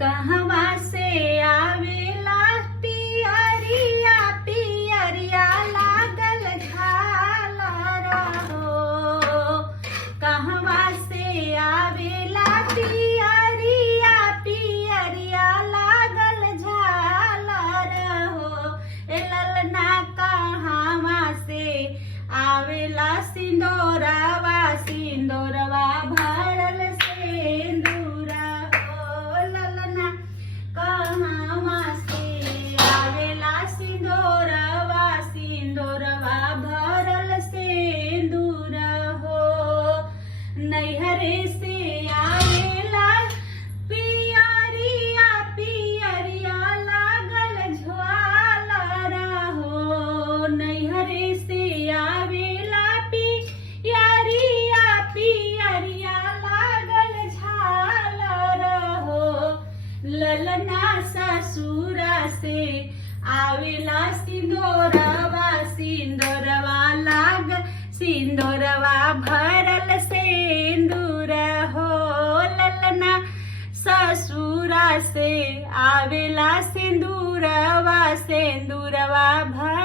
कहवा से आवेला पियरिया पियरिया लागल झालर हो। कहवा से आवेला पियरिया पियरिया लागल झालर हो। ए ललना कहवा से आवेला सिंदूरवा सिंदूरवा भरल सिंदूरा हो। ललना कहवा से आवेला सिंदूरवा सिंदूरवा भरल सिंदूरा हो। नैहरे से आवेला पियरिया पियरिया लागल ज्वालर हो। नैहरे से आवेला पियरिया पियरिया लागल झालर हो। ललना ससुरा से आवेला सिंदूरवा सिंदूरवा लाग सिंदूरवा भरल सिंदूर हो। ललना ससुरा से आवेला सिंदूरवा सिंदूरवा भरल